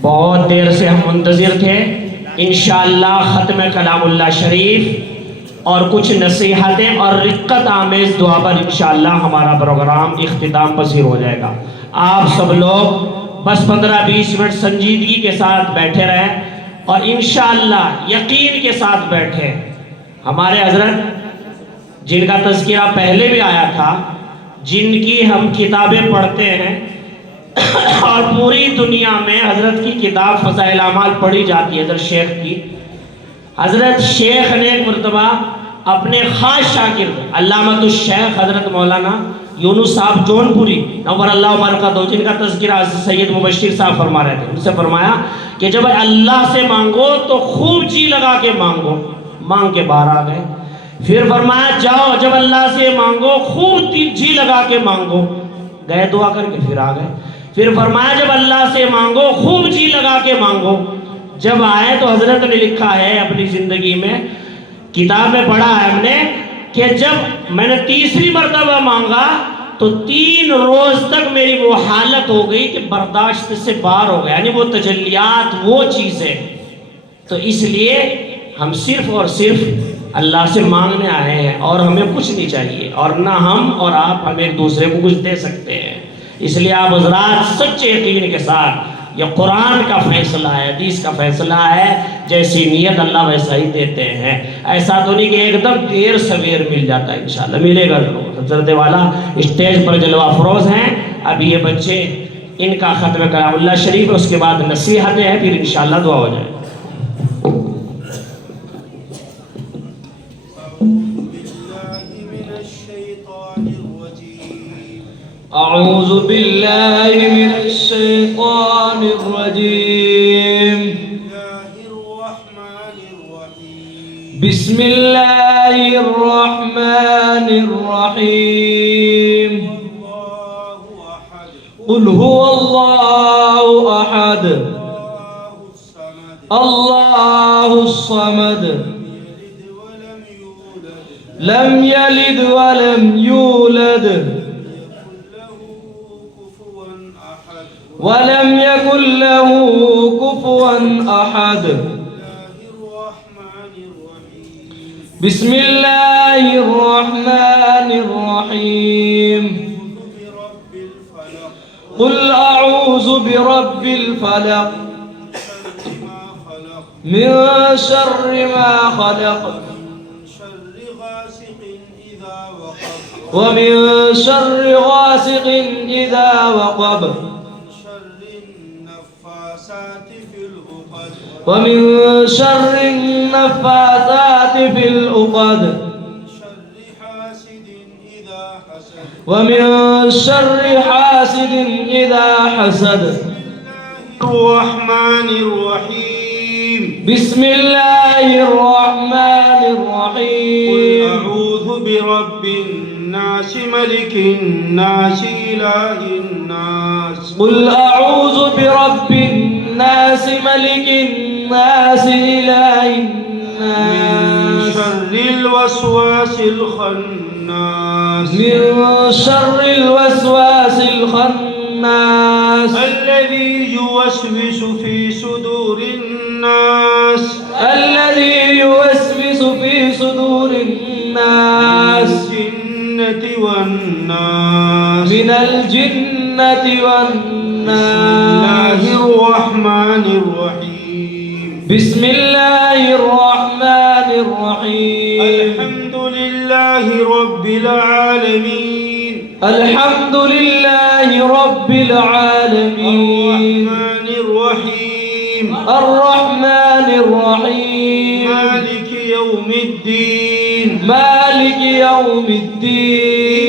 बहुत देर से हम मुंतज़िर थे। इंशाअल्लाह ख़त्म कलामुल्लाह शरीफ और कुछ नसीहतें और रिक्कत आमेज़ दुआ पर इंशाअल्लाह हमारा प्रोग्राम इख्तिताम पसीर हो जाएगा। आप सब लोग बस 15-20 मिनट संजीदगी के साथ बैठे रहें और इंशाअल्लाह यकीन के साथ बैठे। हमारे हज़रत जिनका तज़किरा पहले भी आया था, जिनकी हम किताबें पढ़ते हैं और पूरी दुनिया में हज़रत की किताब फ़ज़ाइल अमाल पढ़ी जाती है, हज़रत शेख की। हज़रत शेख ने एक मरतबा अपने ख़ास शागिर्द अल्लामतुश शेख हज़रत मौलाना यूनुस साहब जौनपुरी नव्वर अल्लाह बरकतहू, जिनका तज़किरा सैयद मुबश्शिर साहब फरमा रहे थे, उनसे फरमाया कि जब अल्लाह से मांगो तो खूब जी लगा के मांगो। मांग के बाहर आ गए। फिर फरमाया जाओ जब अल्लाह से मांगो खूब जी लगा के मांगो। गए दुआ करके फिर आ गए। फिर फरमाया जब अल्लाह से मांगो खूब जी लगा के मांगो। जब आए तो हजरत ने लिखा है अपनी जिंदगी में, किताब में पढ़ा है हमने कि जब मैंने तीसरी मरतबा मांगा तो 3 रोज तक मेरी वो हालत हो गई कि बर्दाश्त से बाहर हो गया, यानी वो तजल्लियात, वो चीज़ें। तो इसलिए हम सिर्फ और सिर्फ अल्लाह से मांगने आए हैं और हमें कुछ नहीं चाहिए, और ना हम और आप हमें एक दूसरे को कुछ दे सकते हैं। इसलिए आप हज़रात सच्चे यकीन के साथ, यह कुरान का फैसला है, हदीस का फैसला है, जैसी नीयत अल्लाह वैसा ही देते हैं। ऐसा तो नहीं कि एकदम देर सवेर मिल जाता है, इंशाल्लाह मिलेगा जरूर। हज़रत वाला स्टेज पर जलवा फरोज हैं। अब ये बच्चे, इनका ख़त्म कलामुल्लाह शरीफ, उसके बाद नसीहतें हैं, फिर इंशाल्लाह दुआ हो जाए। अऊज़ु बिल्लाहि मिनश शैतानिर रजीम। बिस्मिल्लाहिर रहमानिर रहीम। कुल हुवल्लाहु अहद अल्लाहुस समद लम यलिद वलम यूलद वलम यकुल लहू कुफुवन अहद। बिस्मिल्लाहिर रहमानिर रहीम। कुल अऊज़ु बिरब्बिल फलक मिन शर्रि मा खलक व मिन शर्रि गासिकिन इज़ा वक़ब वमिन शर्रि नफ़्फ़ासाति फ़िल उक़द वमिन शर्रि हासिदिन इज़ा हसद। बिस्मिल्लाहिर रहमानिर रहीम। अऊज़ु बिरब्बिन नास मलिकिन नास इलाहिन नास। कुल अऊज़ु बिरब्बिन नास मलिकिन नास इलाहिन नास। मिन शर्रिल वस्वासिल खन्नास। मिन शर्रिल वस्वासिल खन्नास। अल्लज़ी युवस्विसु फी सुदूरिन नास। अल्लज़ी युवस्विसु फी सुदूरिन नास। जिन्नति वन नास। मिनल जिन्नति वन नास। बिस्मिल्लाहिर रहमानिर रहीम। बिस्मिल्लाहिर रहमानिर रहीम। अल्हम्दुलिल्लाहि रब्बिल आलमीन। अल्हम्दुलिल्लाहि रब्बिल आलमीन। अर्रहमानिर रहीम। अर्रहमानिर रहीम। मालिकि यौमिद्दीन। मालिकि यौमिद्दीन।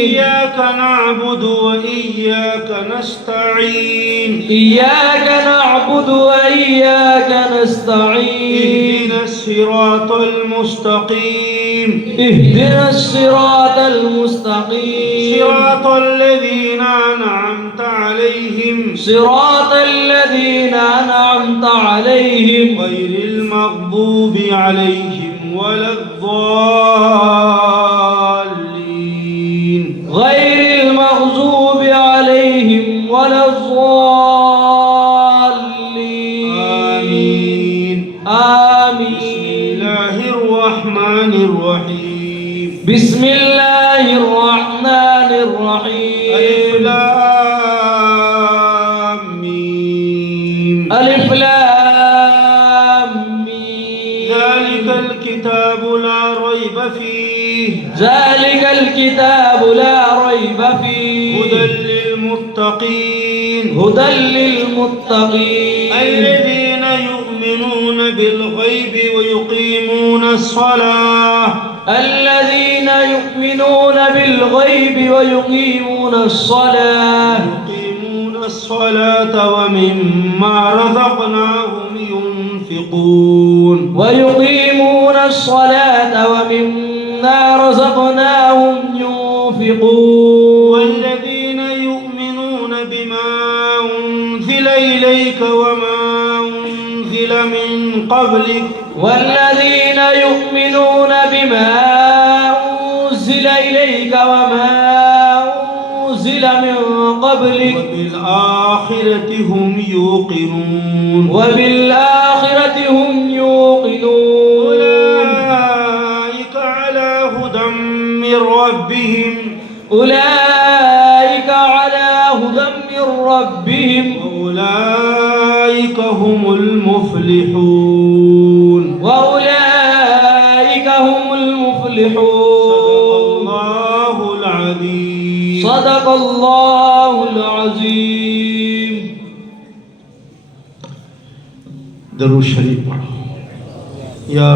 इय्याका नअबुदु व इय्याका नस्तईन। इय्याका नअबुदु व इय्याका नस्तईन। इहदिनस सिरातल मुस्तकीम। इहदिनस सिरातल मुस्तकीम। सिरातल लज़ीना अनअमत अलैहिम। सिरातल लज़ीना अनअमत अलैहिम। गैरिल मग़दूबि अलैहिम वलद्दाल्लीन। गैरिल मग़दूबि अलैहिम वलद्दाल्लीन। بسم الله الرحمن الرحيم ألف لام ميم ألف لام ميم ذلك الكتاب لا ريب فيه ذلك الكتاب لا ريب فيه هدى للمتقين هدى للمتقين الذين يؤمنون بالغيب ويقيمون الصلاة الذين يؤمنون بالغيب ويقيمون الصلاة ومما رزقناهم ينفقون ويقيمون الصلاة ومما رزقناهم ينفقون والذين يؤمنون بما أنزل إليك وما أنزل من قبلك والذين يؤمنون بما أنزل إليك وما أنزل من قبلك وبالآخرة هم يوقنون وبالآخرة هم يوقنون أولئك على هدى من ربهم أولئك على هدى من ربهم وأولئك هم المفلحون وأولئك هم المفلحون صدق الله العظيم درود شریف پڑھو یا